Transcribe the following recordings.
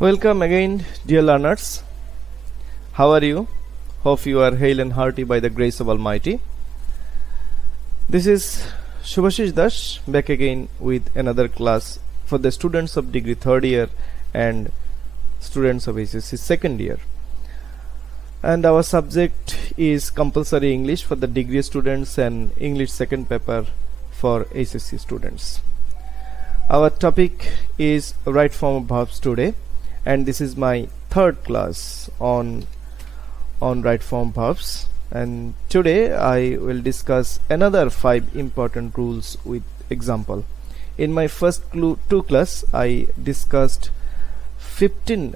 Welcome again, dear learners. How are you? Hope you are hale and hearty by the grace of Almighty. This is Shubhashish Das back again with another class for the students of degree third year and students of HSC second year. And our subject is compulsory English for the degree students and English second paper for HSC students. Our topic is right form of verbs today, and this is my third class on right form verbs, and today I will discuss another 5 important rules with example. In my first 2 class I discussed 15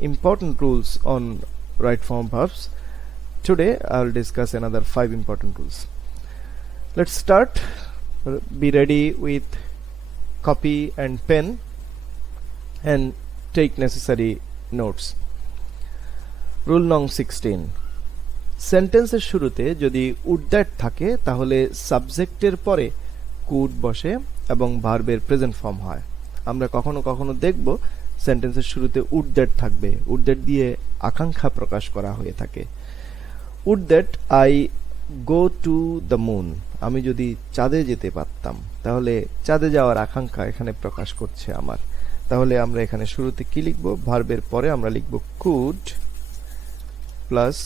important rules on right form verbs. Today I will discuss another 5 important rules. Let's start. Be ready with copy and pen and take necessary notes. Rule নং 16, সেন্টেন্সের শুরুতে যদি would that থাকে তাহলে সাবজেক্টের পরে could বসে এবং ভার্বের প্রেজেন্ট ফর্ম হয়। আমরা কখনো কখনো দেখব সেন্টেন্সের শুরুতে উড দ্যাট থাকবে, উড দ্যাট দিয়ে আকাঙ্ক্ষা প্রকাশ করা হয়ে থাকে। Would that I go to the moon, আমি যদি চাঁদে যেতে পারতাম, তাহলে চাঁদে যাওয়ার আকাঙ্ক্ষা এখানে প্রকাশ করছে আমার। তাহলে আমরা এখানে শুরুতে কি লিখব? ভার্বের পরে আমরা লিখব কুড প্লাস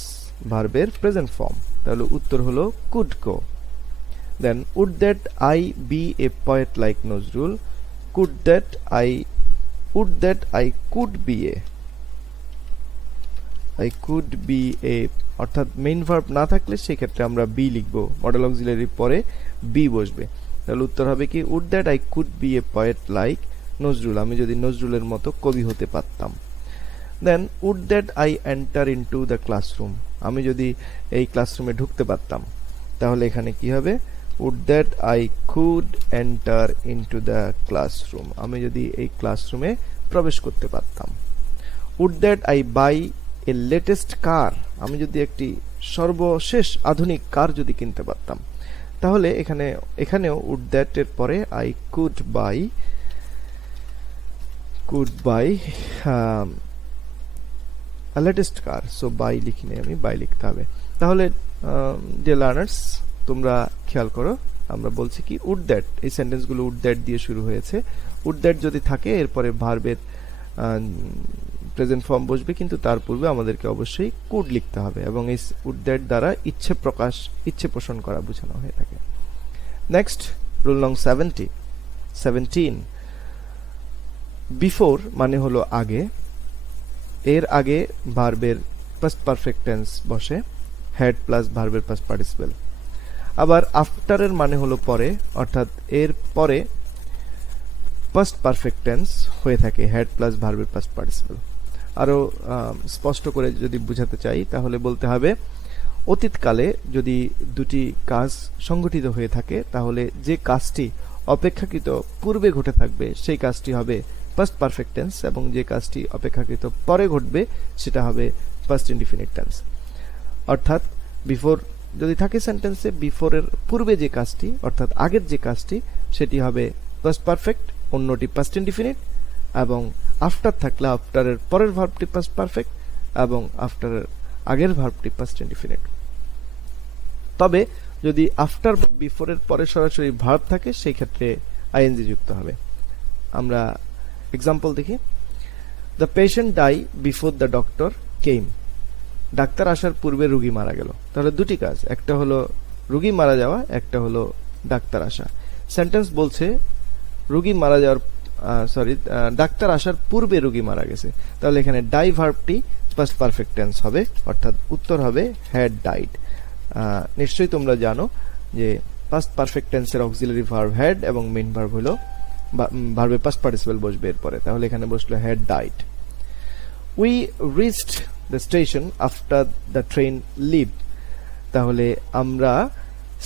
ভার্বের প্রেজেন্ট ফর্ম, তাহলে উত্তর হলো could go. Then would that I be a poet like Nazrul, would that I could be a, অর্থাৎ মেইন ভার্ব না থাকলে সেক্ষেত্রে আমরা বি লিখব, মডেল অক্সিলারির পরে বি বসবে। তাহলে উত্তর হবে কি? Would that I could be a poet like Nazrul, আমি যদি নজরুলের মতো কবি হতে পারতাম। Then would that I enter into the classroom, আমি যদি এই ক্লাসরুমে ঢুকতে পারতাম, তাহলে এখানে কি হবে? Would that I could enter into the classroom, আমি যদি এই ক্লাসরুমে প্রবেশ করতে পারতাম। Would that I buy a latest car, আমি যদি একটি সর্বশেষ আধুনিক কার যদি কিনতে পারতাম, তাহলে এখানেও উড দ্যাট এর পরে I could buy latest car, so buy লিখিনি, আমি বাই লিখতে হবে। তাহলে ডিয়ার লার্নার্স, তোমরা খেয়াল করো, আমরা বলছি কি উড দ্যাট, এই সেন্টেন্সগুলো উড দ্যাট দিয়ে শুরু হয়েছে। উড দ্যাট যদি থাকে এরপরে ভার্বের প্রেজেন্ট ফর্ম বসবে, কিন্তু তার পূর্বে আমাদেরকে অবশ্যই কুড লিখতে হবে, এবং এই উড দ্যাট দ্বারা ইচ্ছে পোষণ করা বোঝানো হয়ে থাকে। নেক্সট রুল নং 17, বিফোর মানে হলো আগে, এর আগে ভার্বের পাস্ট পারফেক্ট টেন্স বসে, হ্যাড প্লাস ভার্বের পাস্ট পার্টিসিপল। আবার আফটারের মানে হলো পরে, অর্থাৎ এর পরে পাস্ট পারফেক্ট টেন্স হয়ে থাকে, হ্যাড প্লাস ভার্বের পাস্ট পার্টিসিপল। আরো স্পষ্ট করে যদি বোঝাতে চাই তাহলে বলতে হবে অতীতকালে যদি দুটি কাজ সংগঠিত হয়ে থাকে, তাহলে যে কাজটি অপেক্ষাকৃত পূর্বে ঘটে থাকবে সেই কাজটি হবে পাস্ট পারফেক্ট টেন্স, এবং যে কাজটি অপেক্ষাকৃত পরে ঘটবে সেটা হবে পাস্ট ইনডিফিনিট টেন্স। অর্থাৎ বিফোর যদি থাকে সেন্টেন্সে, বিফোরের পূর্বে যে কাজটি অর্থাৎ আগের যে কাজটি সেটি হবে পাস্ট পারফেক্ট, অন্যটি পাস্ট ইনডিফিনিট, এবং আফটার থাকলে আফটারের পরের ভার্বটি পাস্ট পারফেক্ট এবং আফটারের আগের ভার্বটি পাস্ট ইনডিফিনিট। তবে যদি আফটার বিফোরের পরে সরাসরি ভার্ব থাকে সেই ক্ষেত্রে আইএনজি যুক্ত হবে। আমরা এক্সাম্পল দেখি। The patient die before the doctor came, doctor আসার পূর্বে রোগী মারা গেল। তাহলে দুটি কাজ, একটা হলো রোগী মারা যাওয়া, একটা হলো ডাক্তার আসা। সেন্টেন্স বলছে রোগী মারা যাওয়ার ডাক্তার আসার পূর্বে রোগী মারা গেছে, তাহলে এখানে ডাই ভার্বটি পাস্ট পারফেক্ট টেন্স হবে, অর্থাৎ উত্তর হবে হ্যাড ডাইড। নিশ্চয়ই তোমরা জানো যে পাস্ট পারফেক্ট টেন্সের অক্সিলারি ভার্ব হ্যাড এবং মেইন ভার্ব হলো ভার্বে পাস্ট পার্টিসিপল বসবে এরপরে, তাহলে এখানে বসলো had died. We reached the station after the train leave, তাহলে আমরা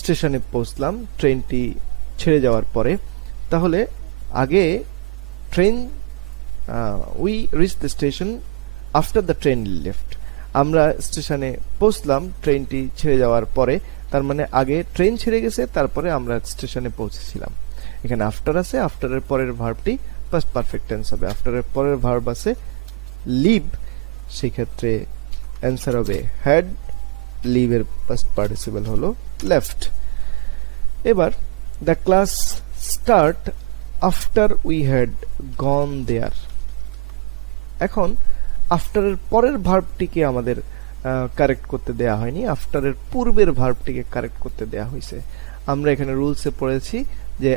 স্টেশনে পৌঁছলাম ট্রেনটি ছেড়ে যাওয়ার পরে। তাহলে আগে train, we reach the station after the train left, আমরা স্টেশনে পৌঁছলাম ট্রেনটি ছেড়ে যাওয়ার পরে, তার মানে আগে ট্রেন ছেড়ে গেছে, তারপরে আমরা স্টেশনে পৌঁছেছিলাম। এখানে আফটার আছে, আফটারের পরের ভার্বটি পাস্ট পারফেক্ট টেন্স হবে। আফটারের পরের ভার্ব আছে লিভ, সেই ক্ষেত্রে অ্যান্সার হবে হ্যাড, লিভের পাস্ট পার্টিসিপল হলো লেফট। এবার the class start after we had gone there. এখন আফটারের পরের ভার্বটিকে আমাদের কারেক্ট করতে দেয়া হয়নি, আফটারের পূর্বের ভার্বটিকে কারেক্ট করতে দেয়া হয়েছে। আমরা এখানে রুলসে পড়েছি যে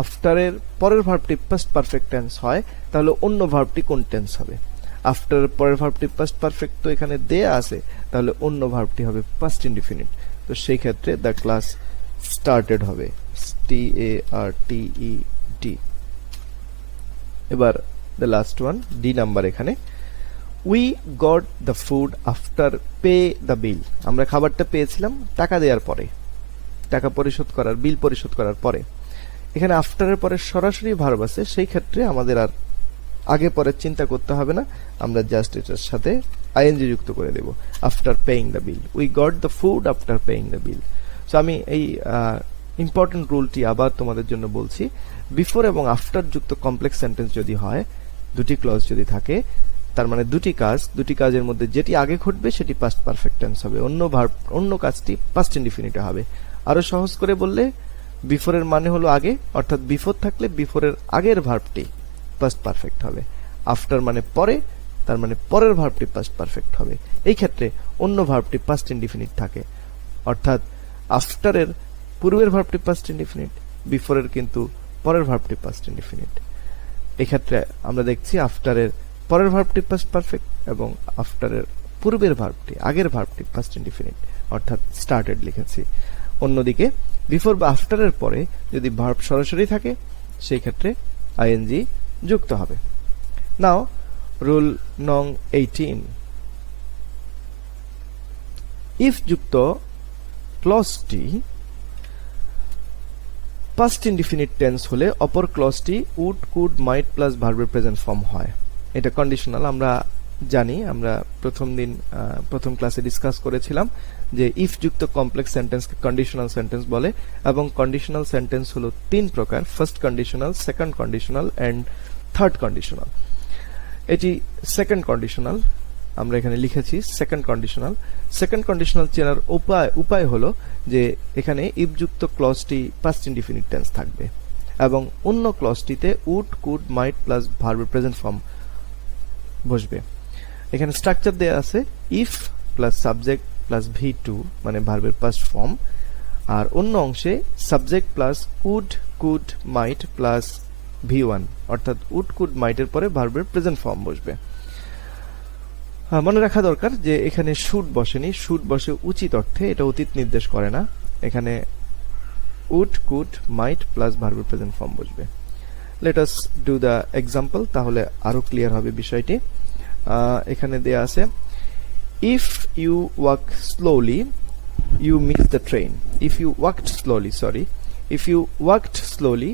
আফটারের পরের ভার্বটি পাস্ট পারফেক্ট টেন্স হয়, তাহলে অন্য ভার্বটি কোন টেন্স হবে? আফটারের পরের ভার্বটি পাস্ট পারফেক্ট তো এখানে দেয়া আছে, তাহলে অন্য ভার্বটি হবে পাস্ট ইনডিফিনিট। তো সেই ক্ষেত্রে দ্য ক্লাস স্টার্টেড হবে STARTED। এবার the last one, D number. এখানে we got the food after pay the bill. আমরা খাবারটা পেয়েছিলাম টাকা দেওয়ার পরে, টাকা পরিশোধ করার, বিল পরিশোধ করার পরে। এখানে আফটারের পরে সরাসরি ভার্ব আছে, সেই ক্ষেত্রে আমাদের আর আগে পরে চিন্তা করতে হবে না, আমরা জাস্ট এটার সাথে আইএনজি যুক্ত করে দেব, after paying the bill. We got the food after paying the bill. So আমি এই ইম্পর্টেন্ট রুলটি আবার তোমাদের জন্য বলছি, বিফোর এবং আফটার যুক্ত কমপ্লেক্স সেন্টেন্স যদি হয়, দুটি ক্লজ যদি থাকে, তার মানে দুটি কাজের মধ্যে যেটি আগে ঘটবে সেটি পাস্ট পারফেক্ট টেন্স হবে, অন্য কাজটি পাস্ট ইনডিফিনিটে হবে। আরো সহজ করে বললে বিফোরের মানে হলো আগে, অর্থাৎ বিফোর থাকলে বিফোরের আগের ভার্বটি পাস্ট পারফেক্ট হবে। আফটার মানে পরে, তার মানে পরের ভার্বটি পাস্ট পারফেক্ট হবে। এই ক্ষেত্রে অন্য ভার্বটি পাস্ট ইনডিফিনিট থাকে, অর্থাৎ আফটারের পূর্বের ভার্বটি পাস্ট ইনডিফিনিট, বিফোরের কিন্তু পরের ভার্বটি পাস্ট ইনডিফিনিট। এই ক্ষেত্রে আমরা দেখছি আফটারের পরের ভার্বটি পাস্ট পারফেক্ট এবং আফটারের পূর্বের ভার্বটি, আগের ভার্বটি পাস্ট ইনডিফিনিট, অর্থাৎ স্টার্টেড লিখেছি। অন্যদিকে বিফোর বা আফটারের পরে যদি ভার্ব সরাসরি থাকে, সেই ক্ষেত্রে আইএনজি যুক্ত হবে। নাও রুল নং 18, ইফ যুক্ত ক্লজটি পাস্ট ইনডিফিনিট টেন্স হলে অপর ক্লজটি উড, কুড, মাইট প্লাস ভার্বের প্রেজেন্ট ফর্ম হয়। এটা কন্ডিশনাল। আমরা জানি, আমরা প্রথম ক্লাসে ডিসকাস করেছিলাম যে ইফ যুক্ত কমপ্লেক্স সেন্টেন্সকে কন্ডিশনাল সেন্টেন্স বলে, এবং কন্ডিশনাল সেন্টেন্স হলো তিন প্রকার, first conditional, second conditional and third conditional. এটি সেকেন্ড কন্ডিশনাল, আমরা এখানে লিখেছি সেকেন্ড কন্ডিশনাল। সেকেন্ড কন্ডিশনাল চেনার উপায় হলো যে এখানে ইফ যুক্ত ক্লজটি পাস্ট ইনডিফিনিট টেন্স থাকবে এবং অন্য ক্লজটিতে উড, কুড, মাইট প্লাস ভার্বের প্রেজেন্ট ফর্ম বসবে। এখানে স্ট্রাকচার দেয়া আছে if plus subject plus V2 মানে ভার্বের পাস্ট ফর্ম, আর অন্য অংশে subject plus would, could, might plus V1 অর্থাৎ উড, কুড, মাইটের পরে ভার্বের প্রেজেন্ট ফর্ম বসবে। মনে রাখা দরকার যে এখানে শুড বসেনি, শুড বসে উচিত অর্থে, এটা অতীত নির্দেশ করে না। এখানে উড, কুড, মাইট প্লাস ভার্বের প্রেজেন্ট ফর্ম বসবে। Let us do the example, তাহলে আরো ক্লিয়ার হবে বিষয়টি। এখানে দেয়া আছে if you walk slowly you miss the train. If you walked slowly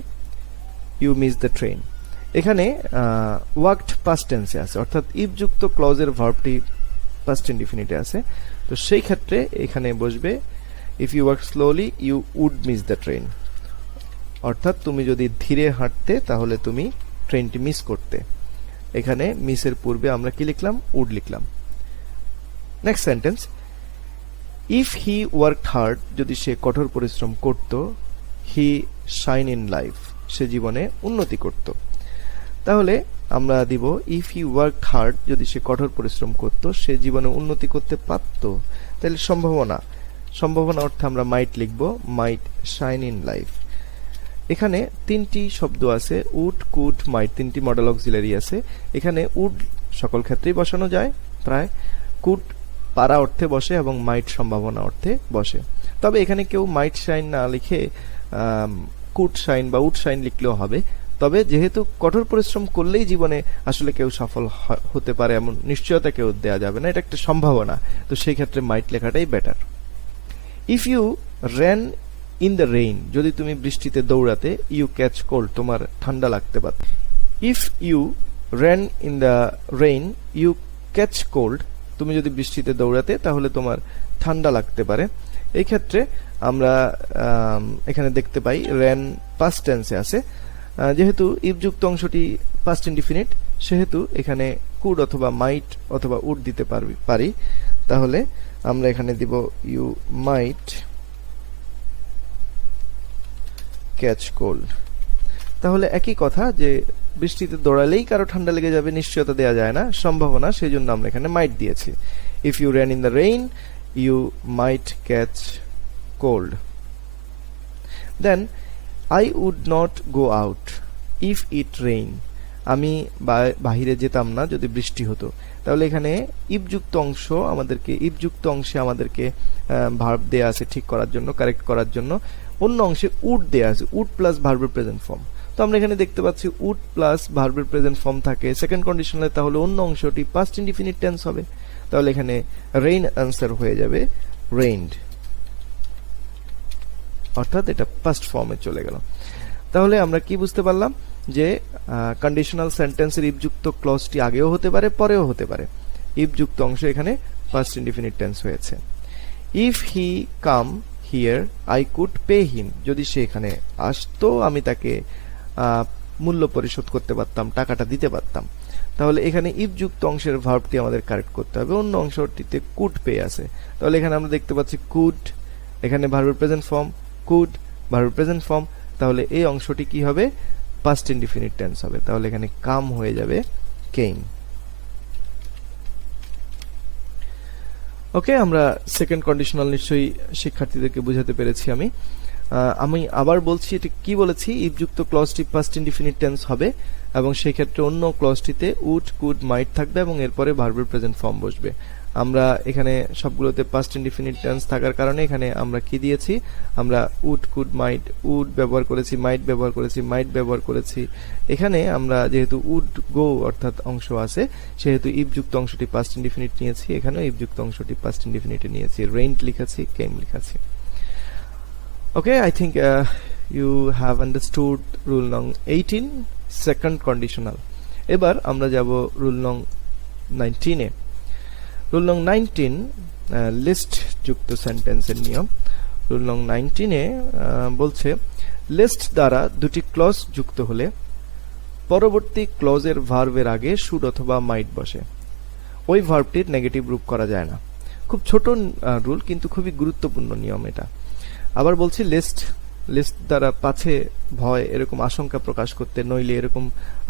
you miss the train. এখানে ওয়াকড পাস্ট টেন্সে আছে, অর্থাৎ ইফ যুক্ত ক্লজের ভার্বটি পাস্ট ইনডিফিনিটে আছে। তো সেই ক্ষেত্রে এখানে বসবে if you walk slowly you would miss the train, অর্থাৎ তুমি যদি ধীরে হাঁটতে তাহলে তুমি ট্রেনটি মিস করতে। এখানে মিসের পূর্বে আমরা কি লিখলাম? উড লিখলাম। Next sentence, if he worked hard, যদি সে কঠোর পরিশ্রম করত, হি শাইন ইন লাইফ, সে জীবনে উন্নতি করত। তাহলে আমরা দিব ইফ হি ওয়ার্কড হার্ড, যদি সে কঠোর পরিশ্রম করত, সে জীবনে উন্নতি করতে পারত। তাহলে সম্ভাবনা অর্থে আমরা মাইট লিখব, মাইট শাইন ইন লাইফ। এখানে তিনটি শব্দ আছে, উড, কুড, মাইট, তিনটি মডেল অক্সিলারি আছে। এখানে উড সকল ক্ষেত্রেই বসানো যায় প্রায়, কুড পারা অর্থে বসে এবং মাইট সম্ভাবনা অর্থে বসে। তবে এখানে কেউ মাইট শাইন না লিখে কুড শাইন বা উড শাইন লিখলেও হবে। তবে যেহেতু কঠোর পরিশ্রম করলেই জীবনে আসলে কেউ সফল হতে পারে এমন নিশ্চয়তা কেউ দেয়া যাবে না, এটা একটা সম্ভাবনা, তো সেই ক্ষেত্রে মাইট লেখাটাই better. If you ran in the rain, যদি তুমি বৃষ্টিতে দৌড়াতে, ইউ ক্যাচ কোল্ড, তোমার ঠান্ডা লাগতে পারে। If you ran in the rain you catch cold, তুমি যদি বৃষ্টিতে দৌড়াতে তাহলে তোমার ঠান্ডা লাগতে পারে। এই ক্ষেত্রে আমরা এখানে দেখতে পাই র্যান পাস্ট টেন্সে আছে, যেহেতু ইফ যুক্ত অংশটি পাস্ট ইনডিফিনিট, সেহেতু এখানে কুড অথবা মাইট অথবা উড দিতে পারি। তাহলে আমরা এখানে দিব ইউ মাইট ক্যাচ কোল্ড। তাহলে একই কথা যে বৃষ্টিতে দৌড়ালেই কারো ঠান্ডা লেগে যাবে নিশ্চয়তা দেওয়া যায় না, সম্ভাবনা, সেই জন্য আমরা এখানে মাইট দিয়েছি। If you ran in the rain you might catch cold. Then I would not go out if it rain. আমি বাহিরে যেতাম না যদি বৃষ্টি হতো। তাহলে এখানে ইফ যুক্ত অংশে আমাদেরকে ভার্ব দেয়া আছে ঠিক করার জন্য, কারেক্ট করার জন্য। অন্য অংশে উড দেয়া আছে, উড প্লাস ভার্বের প্রেজেন্ট ফর্ম। তো আমরা এখানে দেখতে পাচ্ছি উড প্লাস ভার্বের প্রেজেন্ট ফর্ম থাকে সেকেন্ড কন্ডিশনালে, তাহলে অন্য অংশটি পাস্ট ইনডিফিনিট টেন্স হবে। তাহলে এখানে রেইন আনসার হয়ে যাবে রেইনড, অর্থাৎ এটা পাস্ট ফর্মে চলে গেল। তাহলে আমরা কি বুঝতে পারলাম যে কন্ডিশনাল সেন্টেন্সের ইফ যুক্ত ক্লজটি আগেও হতে পারে পরেও হতে পারে। ইফ যুক্ত অংশ এখানে পাস্ট ইনডিফিনিট টেন্স হয়েছে। If he come here I could pay him, যদি সে এখানে আসতো আমি তাকে মূল্য পরিশোধ করতে পারতাম, টাকাটা দিতে পারতাম। তাহলে এখানে ইফ যুক্ত অংশের ভার্বটি আমাদের কারেক্ট করতে হবে। অন্য অংশটিতে কুড পে আছে, তাহলে এখানে আমরা দেখতে পাচ্ছি কুড, এখানে ভার্বের প্রেজেন্ট ফর্ম, কুড ভার্বের প্রেজেন্ট ফর্ম। তাহলে এই অংশটি কি হবে? পাস্ট ইনডিফিনিট টেন্স হবে। তাহলে এখানে কাম হয়ে যাবে কেম। ওকে, আমরা সেকেন্ড কন্ডিশনাল নিশ্চয়ই শিক্ষার্থীদেরকে বোঝাতে পেরেছি। আমি আবার বলছি, এটা কি বলেছি, ইফ যুক্ত ক্লজটি পাস্ট ইনডিফিনিট টেন্স হবে এবং সেই ক্ষেত্রে অন্য ক্লজটিতে উড কুড মাইট থাকবে এবং এরপরে ভার্বের প্রেজেন্ট ফর্ম বসবে। আমরা এখানে সবগুলোতে পাস্ট ইনডিফিনিট টেন্স থাকার কারণে এখানে আমরা কি দিয়েছি, আমরা উড কুড মাইট, উড ব্যবহার করেছি, মাইট ব্যবহার করেছি, মাইট ব্যবহার করেছি। এখানে আমরা যেহেতু উড গো অর্থাৎ অংশ আছে, সেহেতু ইফ যুক্ত অংশটি পাস্ট ইনডিফিনিট নিয়েছি, এখানেও ইফ যুক্ত অংশটি পাস্ট ইনডিফিনিটে নিয়েছি, রেইনড লিখেছি, কেম লিখেছি। Okay, I think you have understood rule nong 18, second conditional. এবার আমরা যাব রুল নং 19 এ। রুল নং 19 লিস্ট যুক্ত সেন্টেন্সের নিয়ম। রুল নং 19 এ বলছে লিস্ট দ্বারা দুটি ক্লজ যুক্ত হলে পরবর্তী ক্লজের ভার্বের আগে শুড অথবা মাইট বসে। ওই ভার্বটির নেগেটিভ রূপ করা যায় না। খুব ছোট রুল, কিন্তু খুবই গুরুত্বপূর্ণ নিয়ম এটা। আবার বলছি লিস্ট দ্বারা পাছে ভয় এরকম আশঙ্কা প্রকাশ করতে, নইলে এরকম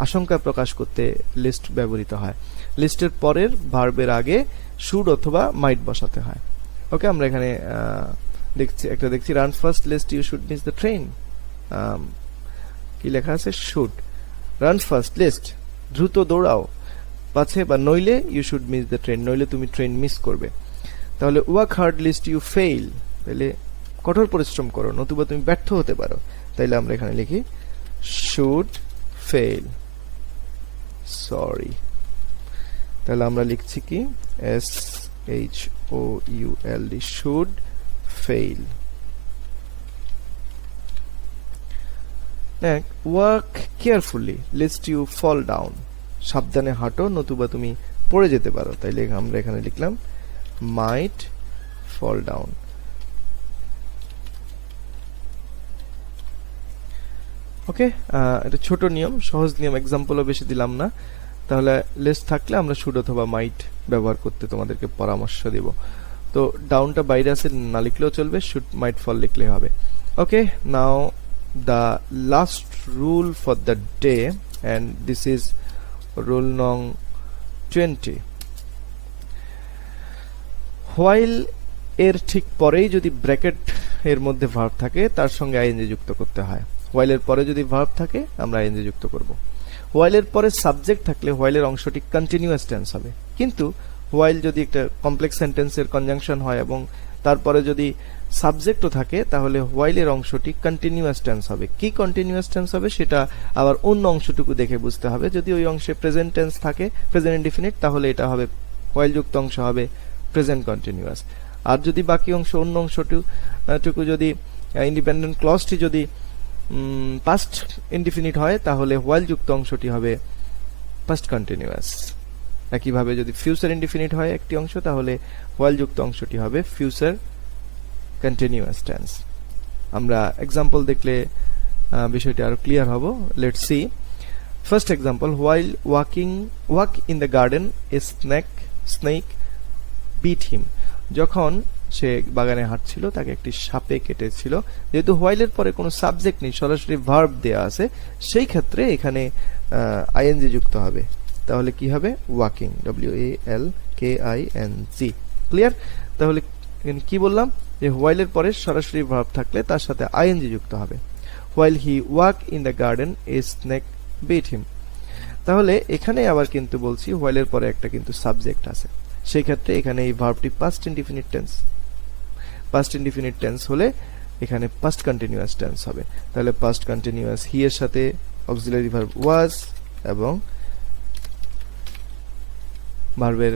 আশঙ্কা প্রকাশ করতে লিস্ট ব্যবহৃত হয়। লিস্টের পরের ভার্বের আগে শুড অথবা মাইট বসাতে হয়। ওকে, আমরা এখানে দেখছি run fast lest you should miss the train. কি লেখা আছে? শুড। রান ফার্স্ট লিস্ট, দ্রুত দৌড়াও, পাছে বা নইলে you should miss the train, নইলে তুমি ট্রেন মিস করবে। তাহলে work hard lest you fail, তাহলে কঠোর পরিশ্রম করো নতুবা তুমি ব্যর্থ হতে পারো। তাইলে আমরা এখানে লিখি শুড ফেইল, সরি। তাহলে আমরা লিখছি কি SHOULD, should fail. Work carefully lest you fall down, সাবধানে হাঁটো নতুবা তুমি পড়ে যেতে পারো। তাইলে আমরা এখানে লিখলাম মাইট ফল ডাউন। ওকে, এটা ছোট নিয়ম, সহজ নিয়ম, এক্সাম্পলও বেশি দিলাম না। তাহলে লিস্ট থাকলে আমরা শুড অথবা মাইট ব্যবহার করতে তোমাদেরকে পরামর্শ দেব। তো ডাউনটা বাইরে আছে, না লিখলেও চলবে, শুড মাইট ফল লিখলে হবে। Okay, now the last rule for the day, and this is rule নং 20। হোয়াইল এর ঠিক পরেই যদি ব্র্যাকেট এর মধ্যে ভার্ব থাকে তার সঙ্গে আইএনজি যুক্ত করতে হয়। হোয়াইলের পরে যদি ভার্ব থাকে আমরা আইএনজি যুক্ত করব। হোয়াইলের পরে সাবজেক্ট থাকলে হোয়াইলের অংশটি কন্টিনিউয়াস টেন্স হবে। কিন্তু হোয়াইল যদি একটা কমপ্লেক্স সেন্টেন্সের কনজাংশন হয় এবং তারপরে যদি সাবজেক্টও থাকে, তাহলে হোয়াইলের অংশটি কন্টিনিউয়াস টেন্স হবে। কি কন্টিনিউয়াস টেন্স হবে সেটা আবার অন্য অংশটুকু দেখে বুঝতে হবে। যদি ওই অংশে প্রেজেন্ট টেন্স থাকে, প্রেজেন্ট ইনডিফিনিট, তাহলে এটা হবে হোয়াইল যুক্ত অংশ হবে প্রেজেন্ট কন্টিনিউয়াস। আর যদি বাকি অংশ, অন্য অংশটুকু যদি ইন্ডিপেন্ডেন্ট ক্লজটি যদি পাস্ট ইনডিফিনিট হয়, তাহলে হোয়াইল যুক্ত অংশটি হবে পাস্ট কন্টিনিউয়াস। একইভাবে যদি ফিউচার ইনডিফিনিট হয় একটি অংশ, তাহলে হোয়াইল যুক্ত অংশটি হবে ফিউচার কন্টিনিউয়াস টেন্স। আমরা এক্সাম্পল দেখলে বিষয়টি আরো ক্লিয়ার হব। Let's see first example, while walk in the garden a snake beat him. যখন সে বাগানে হাঁটছিল তাকে একটি সাপে কেটেছিল। যেহেতু while এর পরে কোনো সাবজেক্ট নেই, সরাসরি ভার্ব দেয়া আছে, সেই ক্ষেত্রে এখানে আইএনজি যুক্ত হবে। তাহলে কি হবে? Walking, WALKING। ক্লিয়ার? তাহলে কি বললাম যে while এর পরে সরাসরি ভার্ব থাকলে তার সাথে আইএনজি যুক্ত হবে। while he walked in the garden a snake beat him। তাহলে এখানে আবার কিন্তু বলছি while এর পরে একটা কিন্তু সাবজেক্ট আছে, সেই ক্ষেত্রে এখানে এই ভার্বটি past indefinite tense. Past indefinite tense হলে এখানে পাস্ট কন্টিনিউয়াস টেন্স হবে। তাহলে পাস্ট কন্টিনিউয়াস হি এর সাথে অক্সিলারি ভার্ব ওয়াজ এবং ভার্বের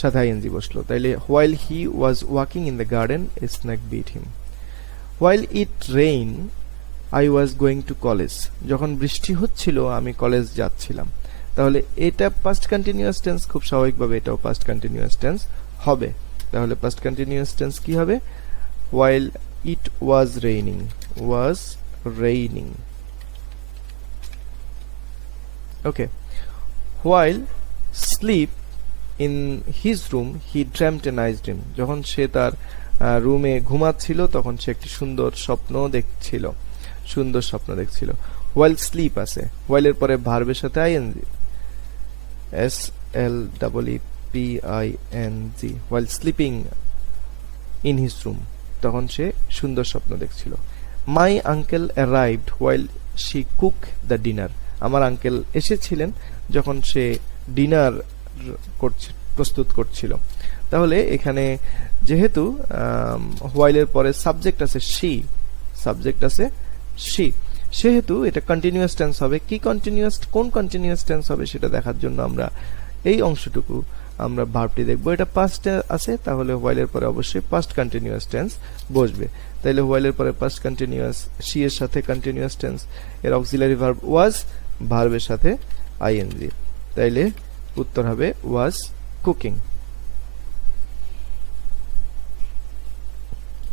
সাথে আইএনজি বসলো। তাইলে while he was walking in the garden a snake beat him. while it rained I was going to college. যখন বৃষ্টি হচ্ছিল আমি কলেজ যাচ্ছিলাম। তাহলে এটা পাস্ট কন্টিনিউয়াস টেন্স, খুব স্বাভাবিকভাবে এটাও পাস্ট কন্টিনিউয়াস টেন্স হবে। তাহলে পাস্ট কন্টিনিউয়াস টেন্স কি হবে? while it was raining। Okay, while sleep in his room he dreamt a nice dream. যখন সে তার রুমে ঘুমাচ্ছিল তখন সে একটি সুন্দর স্বপ্ন দেখছিল। while sleep আছে, while এর পরে ভার্বের সাথে ING, SLEEPING। while sleeping in his room তখন সে সুন্দর স্বপ্ন দেখছিল। my uncle arrived while she cooked the dinner. আমার আঙ্কেল এসেছিলেন যখন সে ডিনার প্রস্তুত করছিল। তাহলে এখানে যেহেতু while এর পরে সাবজেক্ট আছে she, সেহেতু এটা কন্টিনিউয়াস টেন্স হবে। কোন কন্টিনিউয়াস টেন্স হবে সেটা দেখার জন্য আমরা এই অংশটুকু আমরা ভার্বটি দেখব। এটা পাস্ট আছে, তাহলে while এর পরে অবশ্যই পাস্ট কন্টিনিউয়াস টেন্স বসবে। তাইলে while এর পরে পাস্ট কন্টিনিউয়াস, she এর সাথে কন্টিনিউয়াস টেন্স, এর অক্সিলারি ভার্ব was, ভার্বের সাথে আইএনজি। তাইলে উত্তর হবে was cooking।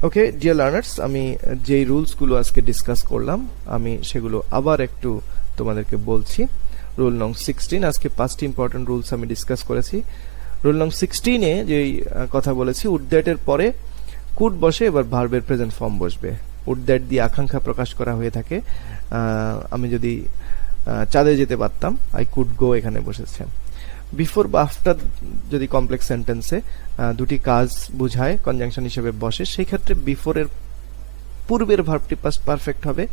Okay dear learners, আমি যেই রুলস গুলো আজকে ডিসকাস করলাম আমি সেগুলো আবার একটু তোমাদেরকে বলছি। রুল নং 16, আজকে 5টি ইম্পর্টেন্ট রুলস আমি ডিসকাস করেছি। রুল নং 16 এ যেই কথা বলেছি, উড দ্যাট এর পরে কুড বসে, এবার ভার্বের প্রেজেন্ট ফর্ম বসবে। উড দ্যাট দিয়ে আকাঙ্ক্ষা প্রকাশ করা হয়ে থাকে। আমি যদি চাঁদে যেতে পারতাম, আই কুড গো এখানে বসেছে। বিফোর বা আফটার যদি কমপ্লেক্স সেন্টেন্সে দুটি কাজ বোঝায় কনজাংশন হিসেবে বসে, সেই ক্ষেত্রে বিফোরের পূর্বের ভার্বটি পাস্ট পারফেক্ট হবে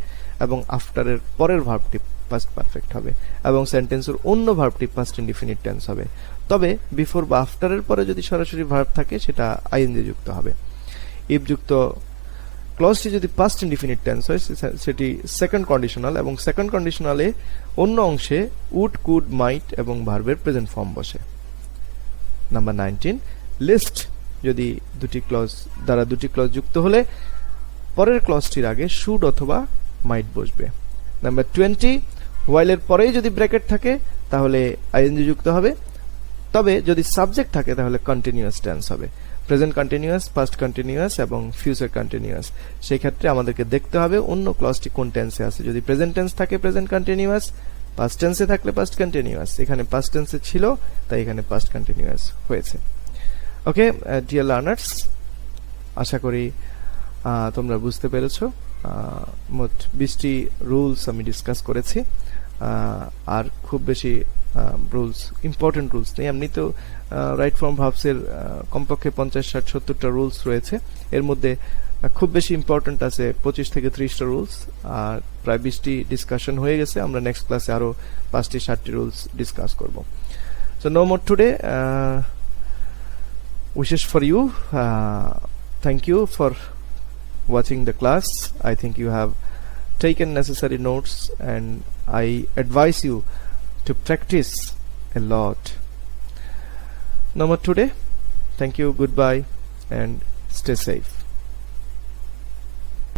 এবং আফটারের পরের ভার্বটি পাস্ট পারফেক্ট হবে এবং সেন্টেন্সের অন্য ভার্বটি পাস্ট ইনডিফিনিট টেন্স হবে। তবে বিফোর বা আফটারের পরে যদি সরাসরি ভার্ব থাকে সেটা আইএনজি যুক্ত হবে। ইফ যুক্ত ক্লজটি যদি পাস্ট ইনডিফিনিট টেন্স হয় সেটি সেকেন্ড কন্ডিশনাল, এবং সেকেন্ড কন্ডিশনালে অন্য অংশে উড, কুড, মাইট এবং ভার্বের প্রেজেন্ট ফর্ম বসে। নাম্বার 19, লিস্ট যদি দুটি ক্লজ যুক্ত হলে পরের ক্লজটির আগে শুড অথবা মাইট বসবে। নাম্বার 20, while এর পরেই যদি ব্র্যাকেট থাকে তাহলে আইএনজি যুক্ত হবে, তবে যদি সাবজেক্ট থাকে তাহলে কন্টিনিউয়াস টেন্স হবে। প্রেজেন্ট কন্টিনিউয়াস, পাস্ট কন্টিনিউয়াস এবং ফিউচার কন্টিনিউয়াস। সেই ক্ষেত্রে আমাদেরকে দেখতে হবে অন্য ক্লজটি কোন টেন্সে আছে। যদি প্রেজেন্ট টেন্স থাকে প্রেজেন্ট কন্টিনিউয়াস, পাস্ট টেন্সে থাকলে পাস্ট কন্টিনিউয়াস। এখানে পাস্ট টেন্সে ছিল তাই এখানে পাস্ট কন্টিনিউয়াস হয়েছে। ওকে ডিয়ার লার্নার্স, আশা করি তোমরা বুঝতে পেরেছো। মোট 20টি রুলস আমি ডিসকাস করেছি। আর খুব বেশি রুলস, ইম্পর্টেন্ট রুলস নেই। এমনি তো রাইট ফর্ম ভার্বস এর কমপক্ষে 50, 60, 70টা রুলস রয়েছে। এর মধ্যে খুব বেশি ইম্পর্টেন্ট আছে 25 থেকে 30টা রুলস, আর প্রায় 20টি ডিসকাশন হয়ে গেছে। আমরা নেক্সট ক্লাসে আরো 5টি 7টি রুলস ডিসকাস করব। So no more today. wishes for you. Thank you for watching the class. I think you have taken necessary notes and I advise you to practice a lot. No more today. Thank you, goodbye and stay safe.